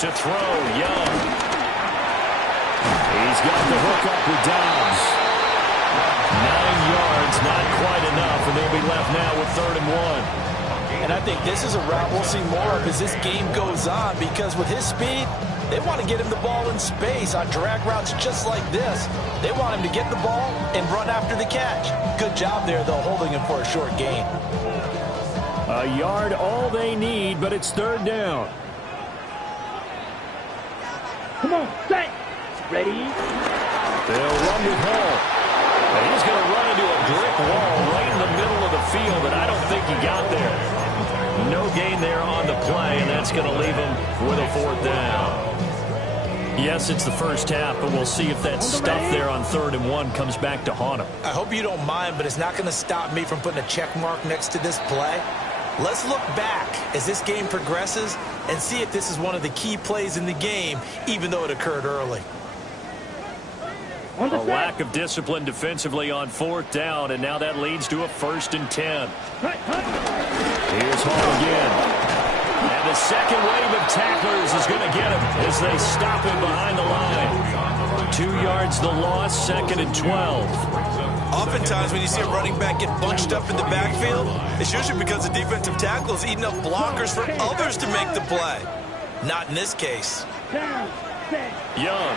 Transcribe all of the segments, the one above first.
To throw, Young. He's got the hook up with Dobbs. 9 yards, not quite enough, and they'll be left now with 3rd and 1. And I think this is a route we'll see more of as this game goes on, because with his speed, they want to get him the ball in space on drag routes just like this. They want him to get the ball and run after the catch. Good job there, though, holding him for a short gain. A yard all they need, but it's 3rd down. Come on, set. Ready? They'll run with Hall. And he's going to run into a brick wall right in the middle of the field, but I don't think he got there. No gain there on the play, and that's going to leave him with a 4th down. Yes, it's the first half, but we'll see if that stuff there on 3rd and 1 comes back to haunt him. I hope you don't mind, but it's not going to stop me from putting a check mark next to this play. Let's look back as this game progresses and see if this is one of the key plays in the game, even though it occurred early. A lack of discipline defensively on 4th down, and now that leads to a 1st and 10. Here's Hall again. And the second wave of tacklers is going to get him as they stop him behind the line. 2 yards the loss, 2nd and 12. Oftentimes when you see a running back get bunched up in the backfield, it's usually because the defensive tackle is eating up blockers for others to make the play. Not in this case. Young.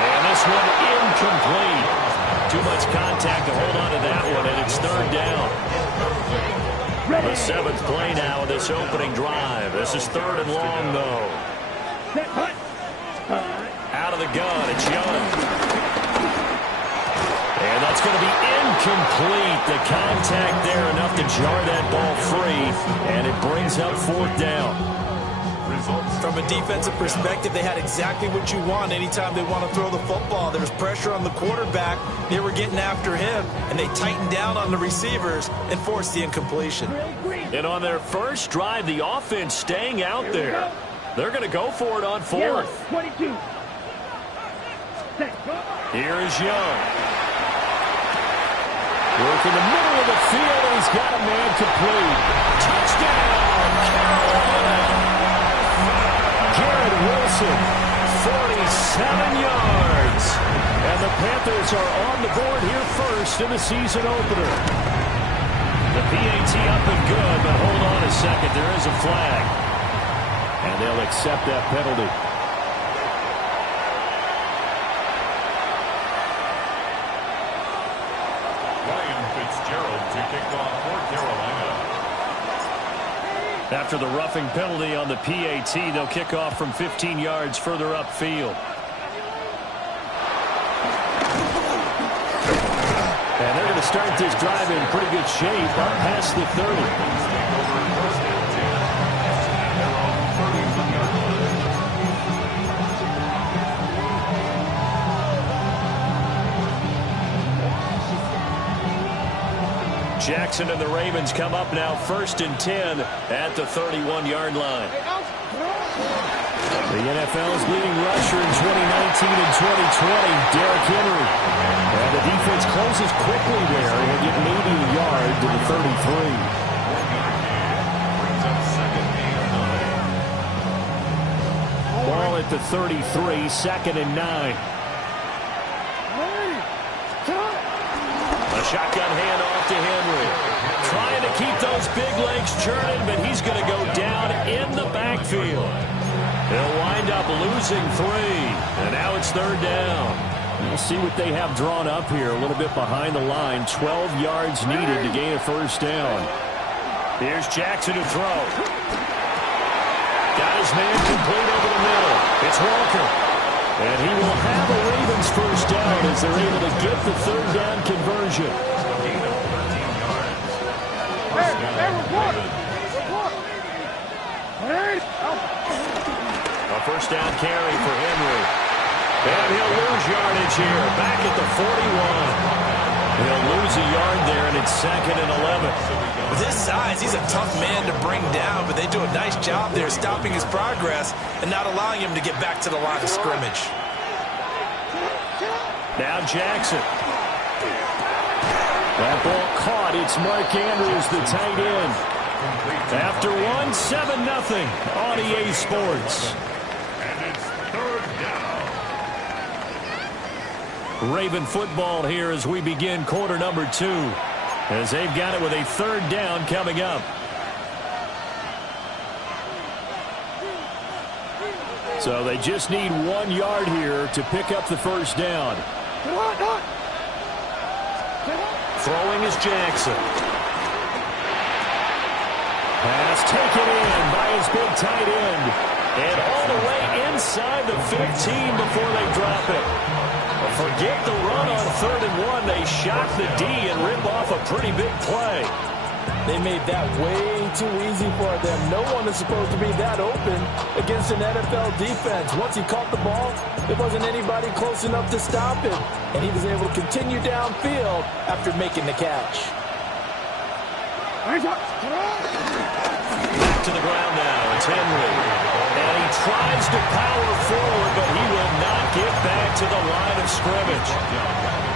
And this one incomplete. Too much contact to hold on to that one, and it's 3rd down. The 7th play now of this opening drive. This is 3rd and long, though. Out of the gun, it's Young. And that's going to be incomplete. The contact there enough to jar that ball free, and it brings up 4th down. From a defensive perspective, they had exactly what you want anytime they want to throw the football. There was pressure on the quarterback. They were getting after him, and they tightened down on the receivers and forced the incompletion. And on their first drive, the offense staying out there. They're going to go for it on 4th. Here is Young. Work in the middle of the field, and he's got a man complete. Touchdown, Carolina! Garrett Wilson, 47 yards. And the Panthers are on the board here first in the season opener. The PAT up and good, but hold on a second. There is a flag. And they'll accept that penalty. Ryan Fitzgerald to kick off for Carolina. After the roughing penalty on the PAT, they'll kick off from 15 yards further upfield. And they're going to start this drive in pretty good shape up past the 30. Jackson and the Ravens come up now 1st and 10 at the 31-yard line. The NFL's leading rusher in 2019 and 2020, Derrick Henry. And the defense closes quickly there. He'll get maybe a yard to the 33. Ball at the 33, 2nd and 9. A shotgun handoff to Henry. Trying to keep those big legs churning, but he's going to go down in the backfield. They'll wind up losing 3, and now it's 3rd down. We'll see what they have drawn up here, a little bit behind the line. 12 yards needed to gain a 1st down. Here's Jackson to throw. Got his man complete over the middle. It's Walker. And he will have a Ravens 1st down as they're able to get the 3rd down conversion. A 1st down carry for Henry. And he'll lose yardage here. Back at the 41. He'll lose a yard there, and it's 2nd and 11. With his size, he's a tough man to bring down, but they do a nice job there stopping his progress and not allowing him to get back to the line of scrimmage. Now Jackson. That ball caught. It's Mark Andrews, the tight end. After one, 7-0 on EA Sports. And it's third down. Raven football here as we begin quarter number 2. As they've got it with a third down coming up. So they just need 1 yard here to pick up the first down. Throwing is Jackson. Pass taken in by his big tight end. And all the way inside the 15 before they drop it. Forget the run on 3rd and 1. They shock the D and rip off a pretty big play. They made that way too easy for them. No one is supposed to be that open against an NFL defense. Once he caught the ball, there wasn't anybody close enough to stop him. And he was able to continue downfield after making the catch. Back to the ground now. It's Henry. And he tries to power forward, but he will not get back to the line of scrimmage.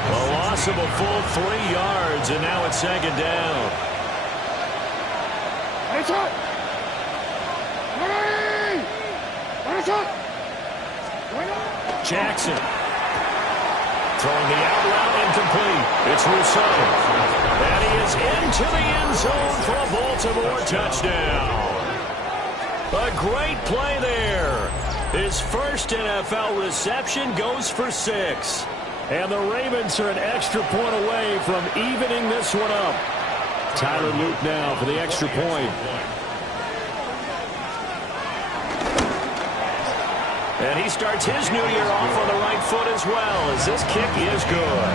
A loss of a full 3 yards, and now it's 2nd down. Jackson. Throwing the out route incomplete. It's Rousseau. And he is into the end zone for a Baltimore touchdown. A great play there. His first NFL reception goes for 6. And the Ravens are an extra point away from evening this one up. Tyler Luke now for the extra point. And he starts his new year off on the right foot as well, as this kick is good.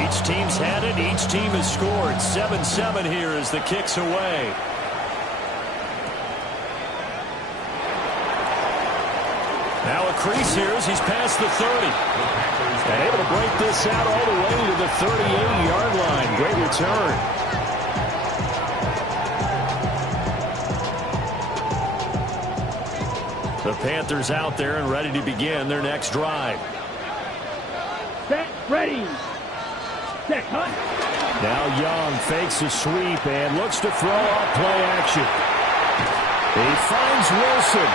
Each team's had it. Each team has scored. 7-7 here as the kick's away. Now a crease here as he's past the 30. And able to break this out all the way to the 38-yard line. Great return. The Panthers out there and ready to begin their next drive. Set, ready. Set, cut. Now Young fakes a sweep and looks to throw off play action. He finds Wilson.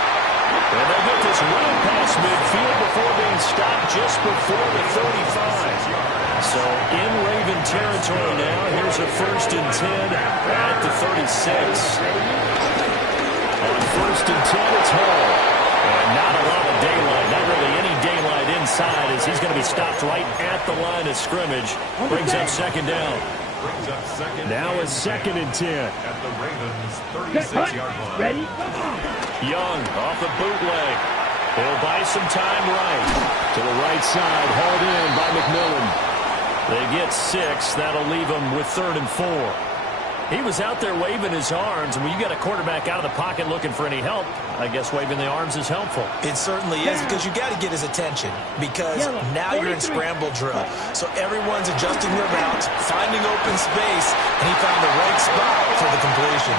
And they get this run past midfield before being stopped just before the 35. So in Raven territory now, here's a 1st and 10 at the 36. On 1st and 10, it's Hall. And not a lot of daylight, not really any daylight inside as he's going to be stopped right at the line of scrimmage. Brings up 2nd down. Now it's 2nd and 10. At the Ravens' 36-yard line. Ready? Young off the bootleg. He'll buy some time right. To the right side, hauled in by McMillan. They get 6. That'll leave them with 3rd and 4. He was out there waving his arms, and when you got a quarterback out of the pocket looking for any help, I guess waving the arms is helpful. It certainly is, because you got to get his attention, because now you're in scramble drill. So everyone's adjusting their routes, finding open space, and he found the right spot for the completion.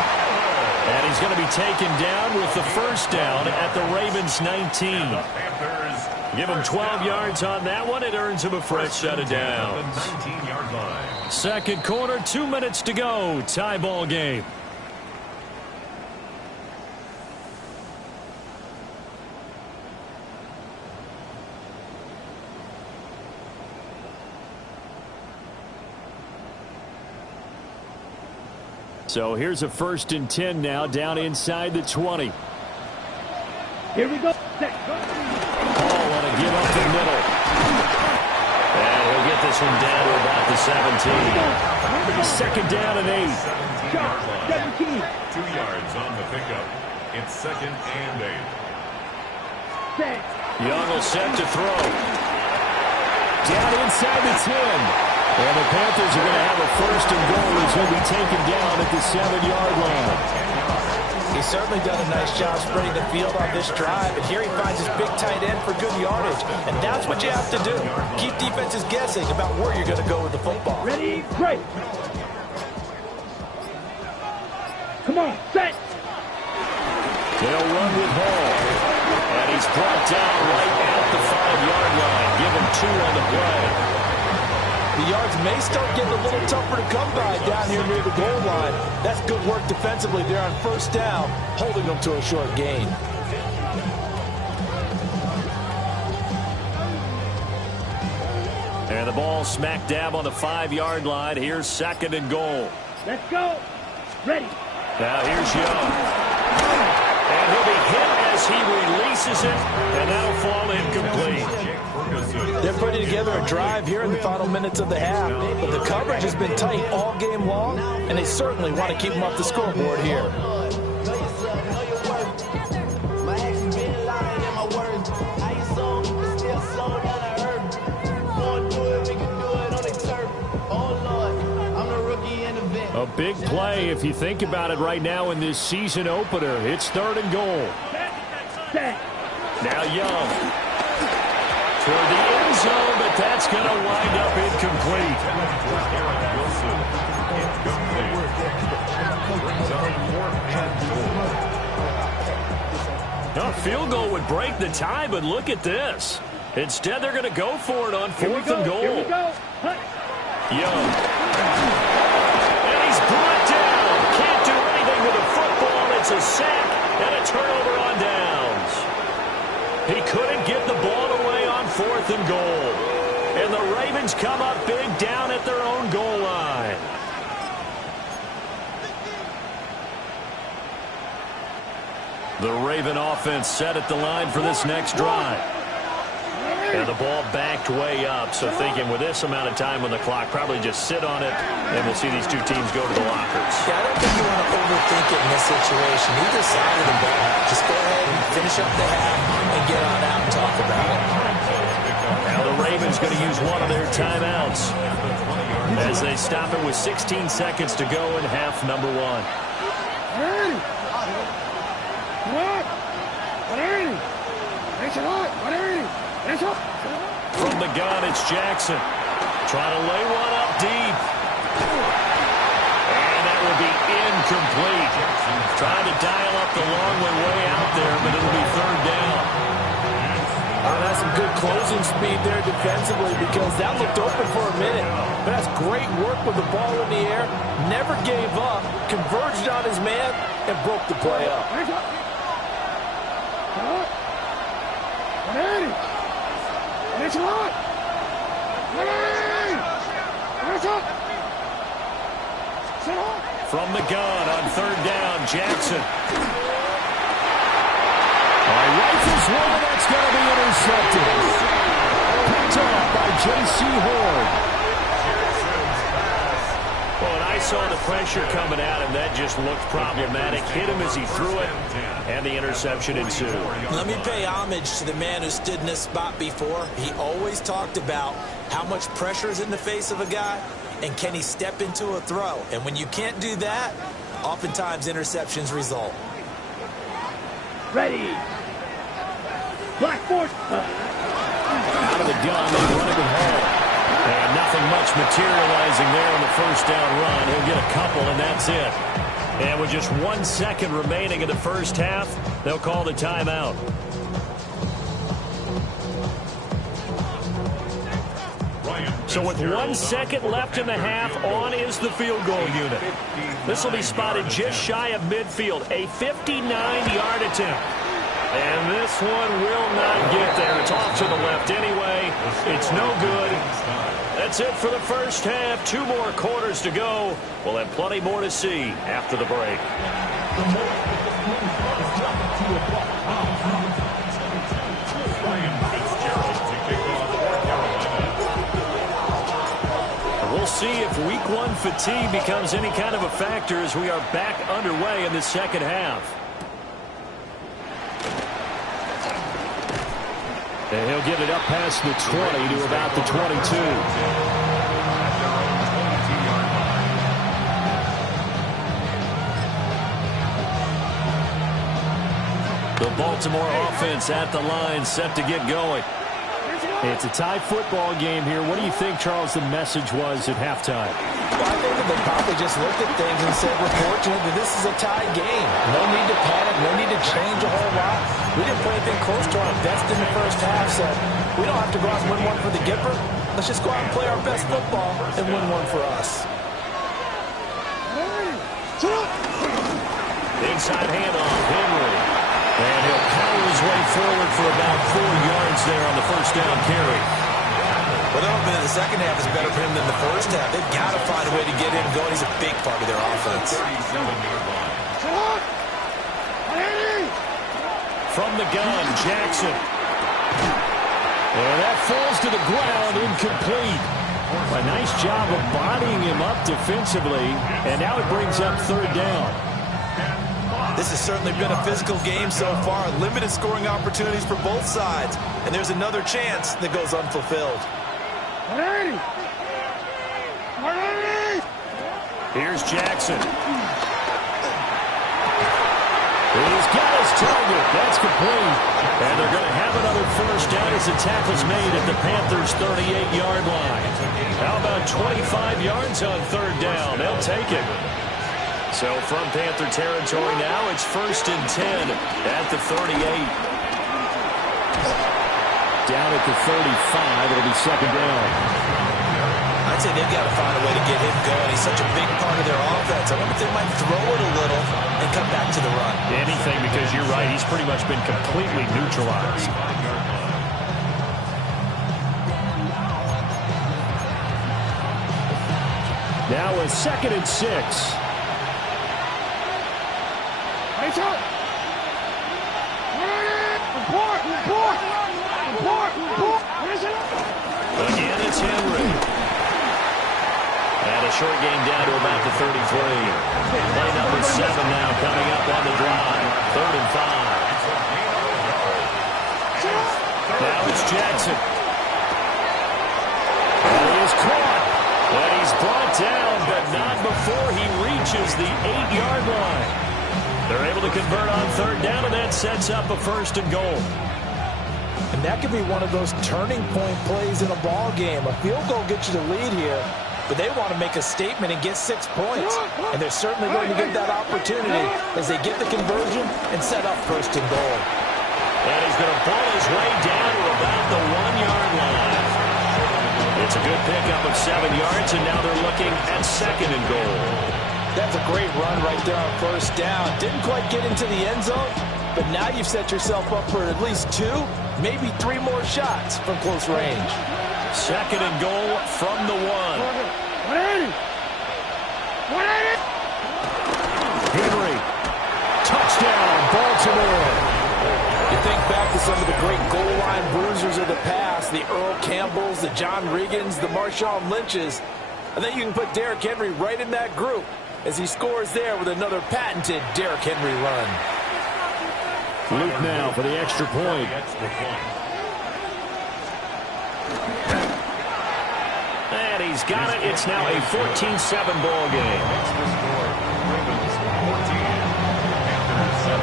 And he's going to be taken down with the first down at the Ravens' 19. Give him 12 yards on that one. It earns him a fresh set of downs. 19-yard line. 2nd quarter, 2 minutes to go. Tie ball game. So here's a 1st and 10 now, down inside the 20. Here we go. Set, go. Paul want to give up the middle. And he'll get this one down to about the 17. 2nd down and 8. 17. 2 yards on the pickup. It's 2nd and 8. Set. Young will set to throw. Down inside the 10. And the Panthers are going to have a 1st and goal as he'll be taken down at the 7-yard line. He's certainly done a nice job spreading the field on this drive, and here he finds his big tight end for good yardage. And that's what you have to do. Keep defenses guessing about where you're going to go with the football. Ready, break. Come on, set. They'll run with Hall. And he's brought down right at the 5-yard line. Give him 2 on the play. The yards may start getting a little tougher to come by down here near the goal line. That's good work defensively there on first down, holding them to a short gain. And the ball smack dab on the 5-yard line. Here's 2nd and goal. Let's go. Ready. Now here's Young. And he'll be hit as he releases it, and that'll fall incomplete. They're putting together a drive here in the final minutes of the half, but the coverage has been tight all game long, and they certainly want to keep them off the scoreboard here. A big play if you think about it right now in this season opener. It's 3rd and goal. Now Young toward the end zone, but that's going to wind up incomplete. A field goal would break the tie, but look at this. Instead, they're going to go for it on 4th and goal. Here we go. Young. Brought down. Can't do anything with the football. It's a sack and a turnover on downs. He couldn't get the ball away on 4th and goal. And the Ravens come up big down at their own goal line. The Raven offense set at the line for this next drive. And the ball backed way up, so thinking with this amount of time on the clock, probably just sit on it, and we'll see these two teams go to the lockers. Yeah, I don't think you want to overthink it in this situation. Either side of the ball, just go ahead and finish up the half and get on out and talk about it. Now the Ravens going to use one of their timeouts as they stop it with 16 seconds to go in half number 1. From the gun, it's Jackson. Trying to lay one up deep. And that will be incomplete. Trying to dial up the long way out there, but it'll be 3rd down. That's some good closing speed there defensively because that looked open for a minute. But that's great work with the ball in the air. Never gave up. Converged on his man and broke the play up. From the gun on 3rd down, Jackson. Rifles one, that's going to be intercepted. Picked off by J.C. Horn. Well, and I saw the pressure coming at him. That just looked problematic. Hit him as he threw it, and the interception ensued. Let me pay homage to the man who stood in this spot before. He always talked about how much pressure is in the face of a guy, and can he step into a throw? And when you can't do that, oftentimes interceptions result. Ready. Blackboard. Out of the gun, they run it with Hall. And nothing much materializing there on the first down run. He'll get a couple, and that's it. And with just 1 second remaining in the first half, they'll call the timeout. So with 1 second left in the half, on is the field goal unit. This will be spotted just shy of midfield, a 59-yard attempt. And this one will not get there. It's off to the left anyway. It's no good. That's it for the first half. 2 more quarters to go. We'll have plenty more to see after the break. We'll see if week 1 fatigue becomes any kind of a factor as we are back underway in the second half. And he'll get it up past the 20 to about the 22. The Baltimore offense at the line, set to get going. It's a tie football game here. What do you think, Charles, the message was at halftime? Well, I think that they probably just looked at things and said, we're fortunate that this is a tie game. No need to panic. No need to change a whole lot. We didn't play anything close to our best in the first half, so we don't have to go out and win one for the Gipper. Let's just go out and play our best football and win one for us. Inside handoff, Henry. And he'll power his way forward for about 4 yards there on the first down carry. Well, the in the second half is better for him than the first half. They've got to find a way to get him going. He's a big part of their offense. From the gun, Jackson. And that falls to the ground, incomplete. A nice job of bodying him up defensively. And now it brings up third down. This has certainly been a physical game so far. Limited scoring opportunities for both sides. And there's another chance that goes unfulfilled. Here's Jackson. He's got his target. That's complete. And they're going to have another first down as the tackle's made at the Panthers' 38-yard line. How about 25 yards on third down? They'll take it. So from Panther territory now, it's 1st and 10 at the 38. Down at the 35, it'll be second down. I'd say they've got to find a way to get him going. He's such a big part of their offense. I wonder if they might throw it a little and come back to the run. Anything, because you're right, he's pretty much been completely neutralized. Now a 2nd and 6. Again, it's Henry. And a short game down to about the 33. Play number 7 now coming up on the drive. 3rd and 5. Now it's Jackson. And he is caught. And he's brought down, but not before he reaches the 8-yard line. They're able to convert on third down, and that sets up a 1st and goal. And that could be one of those turning point plays in a ball game. A field goal gets you the lead here, but they want to make a statement and get 6 points. And they're certainly going to get that opportunity as they get the conversion and set up 1st and goal. And he's going to pull his way down to about the 1-yard line. It's a good pickup of 7 yards, and now they're looking at 2nd and goal. That's a great run right there on 1st down. Didn't quite get into the end zone, but now you've set yourself up for at least 2, maybe 3 more shots from close range. 2nd and goal from the 1. Henry. Touchdown, Baltimore. You think back to some of the great goal line bruisers of the past, the Earl Campbells, the John Riggins, the Marshawn Lynches. I think you can put Derrick Henry right in that group as he scores there with another patented Derrick Henry run. Luke now for the extra point. And he's got it. It's now a 14-7 ball game. Extra score, Ravens 14, Panthers 7.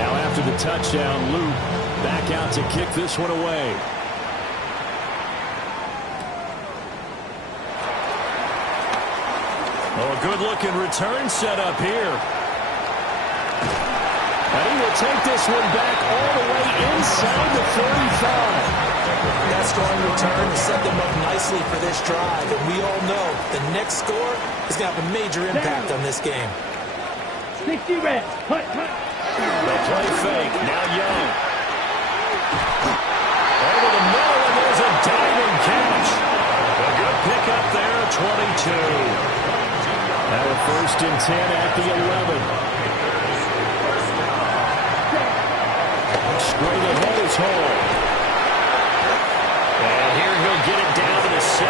Now after the touchdown, Luke back out to kick this one away. Oh, a good-looking return set up here. And he will take this one back all the way inside the 35. That strong return to set them up nicely for this drive. And we all know the next score is going to have a major impact on this game. 60 red. Hut. They play fake. Now Young. Over the middle, and there's a diving catch. A good pickup there, 22. Now a 1st and 10 at the 11. Straight ahead is Hall. And here he'll get it down to the 7.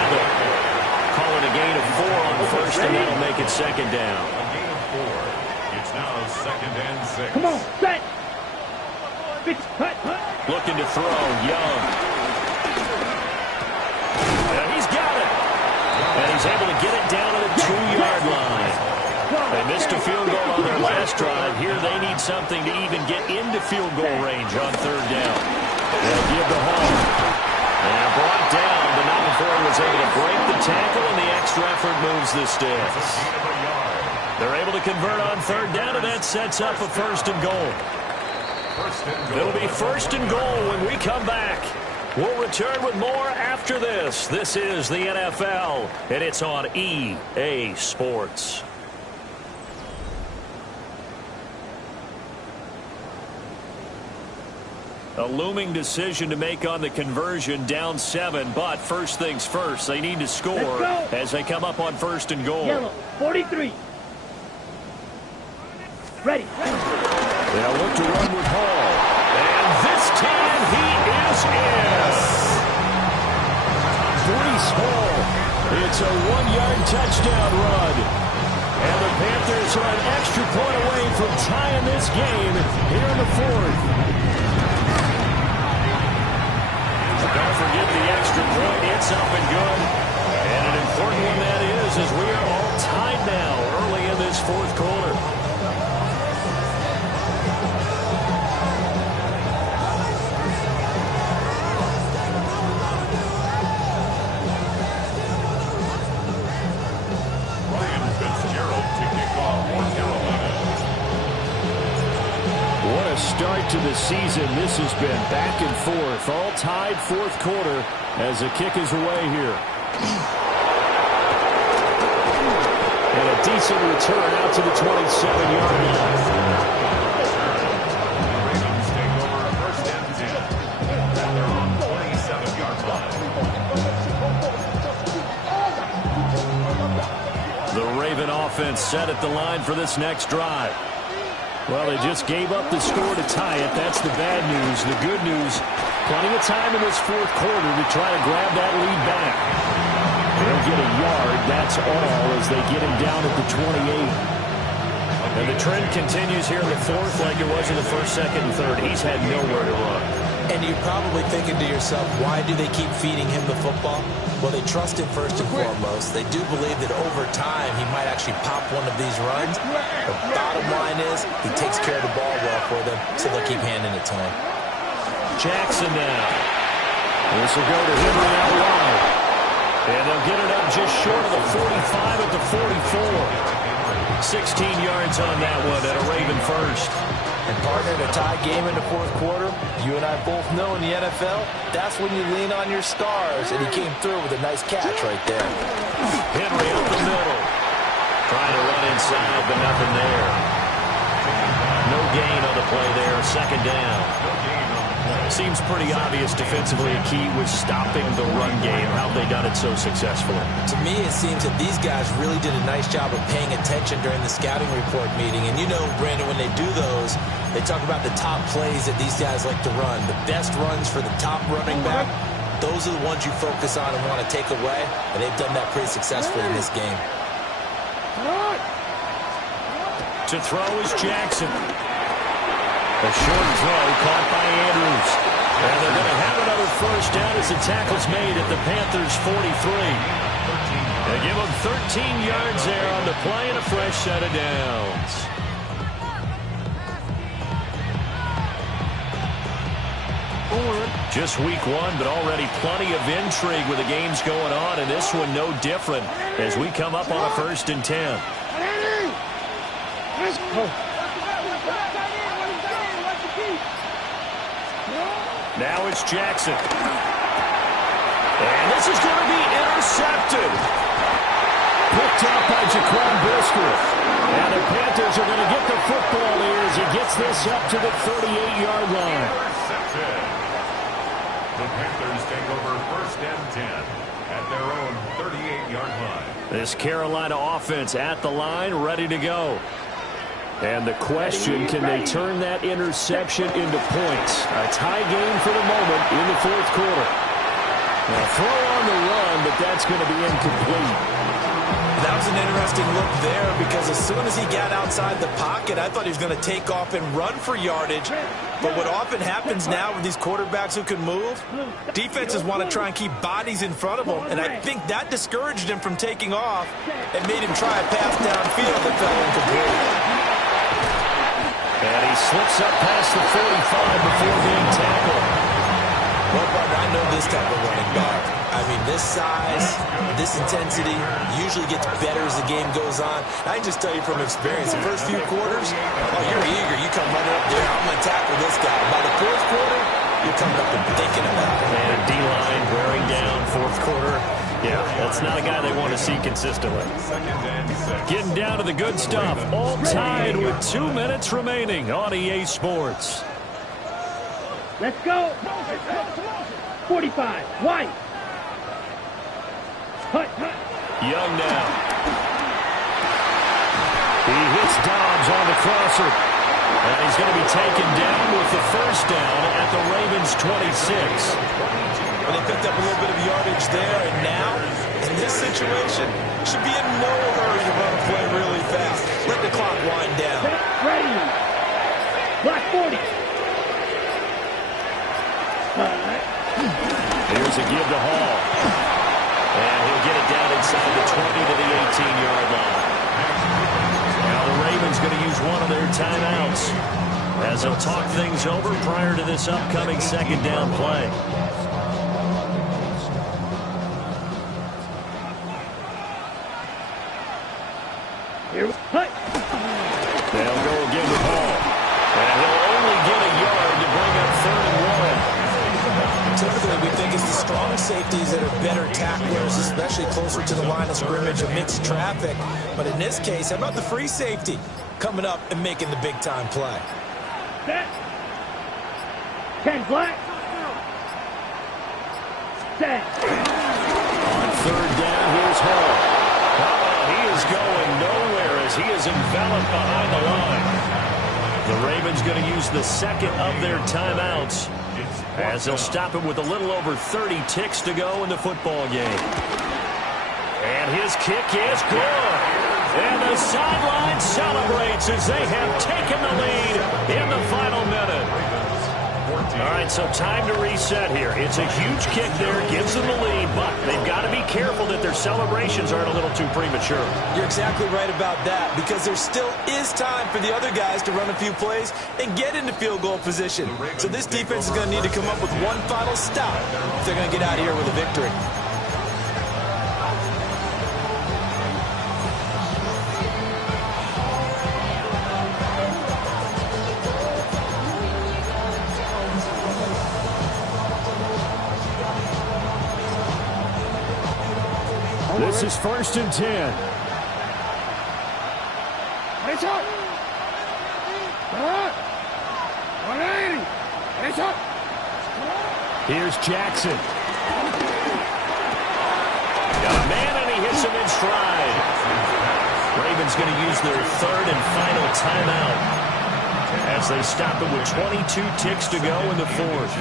Call it a gain of 4 on 1st, and that'll make it 2nd down. A gain of 4. It's now 2nd and 6. Come on, set. Hut. Looking to throw, Young. And he's got it. And he's able to get it down to the 2-yard line. They missed a field goal on their last drive. Here they need something to even get into field goal range on third down. They'll give the Hall. And brought down, but not before he was able to break the tackle, and the extra effort moves the sticks. They're able to convert on third down, and that sets up a first and goal. It'll be first and goal when we come back. We'll return with more after this. This is the NFL, and it's on EA Sports. A looming decision to make on the conversion, down 7, but first things first, they need to score as they come up on first and goal. Yellow, 43. Ready. They'll look to run with Hall. And this time he is in. Breece Hall. It's a 1-yard touchdown run. And the Panthers are an extra point away from tying this game here in the fourth. Don't forget the extra point. It's up and good. And an important one that is, as we are all tied now early in this fourth quarter. Start to the season. This has been back and forth, all tied fourth quarter as the kick is away here. And a decent return out to the 27-yard line. Ravens take over first and 10. They're on 27-yard line. The Raven offense set at the line for this next drive. Well, they just gave up the score to tie it. That's the bad news. The good news, plenty of time in this fourth quarter to try to grab that lead back. They'll get a yard, that's all, as they get him down at the 28. And the trend continues here in the fourth like it was in the first, second, and third. He's had nowhere to run. And you're probably thinking to yourself, why do they keep feeding him the football? Well, they trust him first and foremost. They do believe that over time he might actually pop one of these runs. The bottom line is he takes care of the ball well for them, so they'll keep handing it to him. Jackson now. This will go to Henry out wide. And they'll get it up just short of the 45 at the 44. 16 yards on that one at a Raven first. And partner, in a tie game in the fourth quarter, you and I both know in the NFL, that's when you lean on your stars, and he came through with a nice catch right there. Henry up the middle. Trying to run inside, but nothing there. No gain on the play there, second down. Seems pretty obvious defensively a key was stopping the run game. How have they done it so successfully? To me, it seems that these guys really did a nice job of paying attention during the scouting report meeting. And you know, Brandon, when they do those, they talk about the top plays that these guys like to run. The best runs for the top running back, those are the ones you focus on and want to take away. And they've done that pretty successfully in this game. To throw is Jackson. A short throw caught by Andrews. And they're going to have another first down as the tackle's made at the Panthers' 43. They give them 13 yards there on the play and a fresh set of downs. Just week one, but already plenty of intrigue with the games going on, and this one no different as we come up on a first and 10. Now it's Jackson. And this is going to be intercepted. Picked up by Jaquan Brisker. And the Panthers are going to get the football here as he gets this up to the 38-yard line. Intercepted. The Panthers take over first and 10 at their own 38-yard line. This Carolina offense at the line, ready to go. And the question, can they turn that interception into points? A tie game for the moment in the fourth quarter. Now, throw on the run, but that's going to be incomplete. That was an interesting look there because as soon as he got outside the pocket, I thought he was going to take off and run for yardage. But what often happens now with these quarterbacks who can move, defenses want to try and keep bodies in front of them, and I think that discouraged him from taking off and made him try a pass downfield that fell incomplete. And he slips up past the 45 before being tackled. Well, partner, I know this type of running back. I mean, this size, this intensity usually gets better as the game goes on. I can just tell you from experience, the first few quarters, oh, you're eager. You come running up there, I'm going to tackle this guy. By the fourth quarter, you're coming up and thinking about it. And D-line wearing down fourth quarter. Yeah, that's not a guy they want to see consistently. Getting down to the good stuff. All tied with 2 minutes remaining on EA Sports. Let's go. 45. White. Hut. Young now. He hits Dobbs on the crosser. And he's going to be taken down with the first down at the Ravens' 26. Well, they picked up a little bit of yardage there, and now, in this situation, should be in no hurry to run a play really fast. Let the clock wind down. Ready. Block 40. Here's a give to Hall. And he'll get it down inside the 20 to the 18-yard line. Now the Ravens going to use one of their timeouts as they'll talk things over prior to this upcoming second down play. Here. Hut. They'll go again with Hall. And he'll only get a yard to bring up 3rd and 1. Typically, we think it's the strong safeties that are better tacklers, especially closer to the line of scrimmage amidst traffic. But in this case, how about the free safety coming up and making the big-time play? Set. 10 black. Set. On 3rd down, here's Hall. He is going nowhere as he is enveloped behind the line. The Ravens going to use the second of their timeouts as they'll stop him with a little over 30 ticks to go in the football game. And his kick is good. And the sideline celebrates as they have taken the lead in the final minute. All right, so time to reset here. It's a huge kick there, gives them the lead, but they've got to be careful that their celebrations aren't a little too premature. You're exactly right about that, because there still is time for the other guys to run a few plays and get into field goal position. So this defense is going to need to come up with one final stop if they're going to get out of here with a victory. This is 1st and 10. Here's Jackson. Got a man, and he hits him in stride. Ravens going to use their 3rd and final timeout as they stop it with 22 ticks to go in the 4th.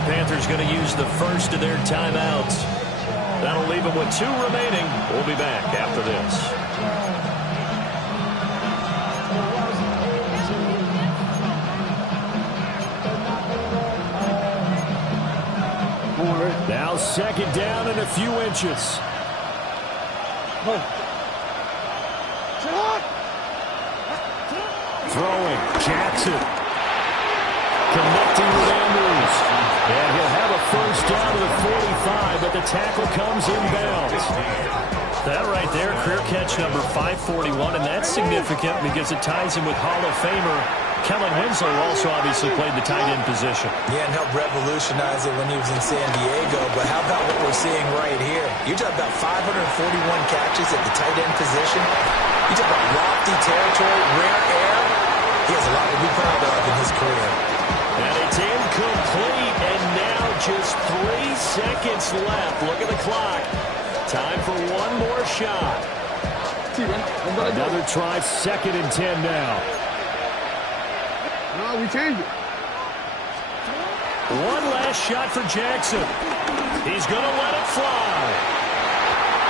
Panthers going to use the first of their timeouts. That'll leave them with 2 remaining. We'll be back after this. Now 2nd down and a few inches. Throwing, Jackson. Connecting with Andrews. And he'll have a first down to the 45, but the tackle comes inbounds. That right there, career catch number 541, and that's significant because it ties him with Hall of Famer Kellen Winslow, who also obviously played the tight end position. Yeah, and helped revolutionize it when he was in San Diego. But how about what we're seeing right here? You're talking about 541 catches at the tight end position. You talk about lofty territory, rare air. He has a lot to be proud of in his career. And it's incomplete, and now just 3 seconds left. Look at the clock. Time for one more shot. Another try, 2nd and 10 now. No, we changed it. One last shot for Jackson. He's going to let it fly.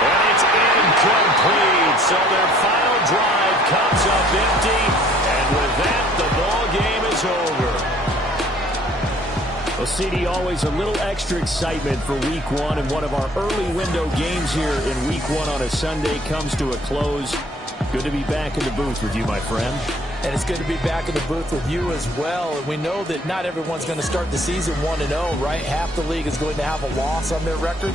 And it's incomplete. So their final drive comes up empty. And with that, the ball game is over. Well, CD, always a little extra excitement for Week 1, and one of our early window games here in Week 1 on a Sunday comes to a close. Good to be back in the booth with you, my friend. And it's good to be back in the booth with you as well. And we know that not everyone's going to start the season 1-0, right? Half the league is going to have a loss on their record.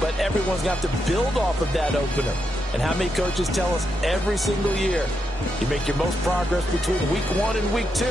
But everyone's going to have to build off of that opener. And how many coaches tell us every single year, you make your most progress between Week 1 and Week 2.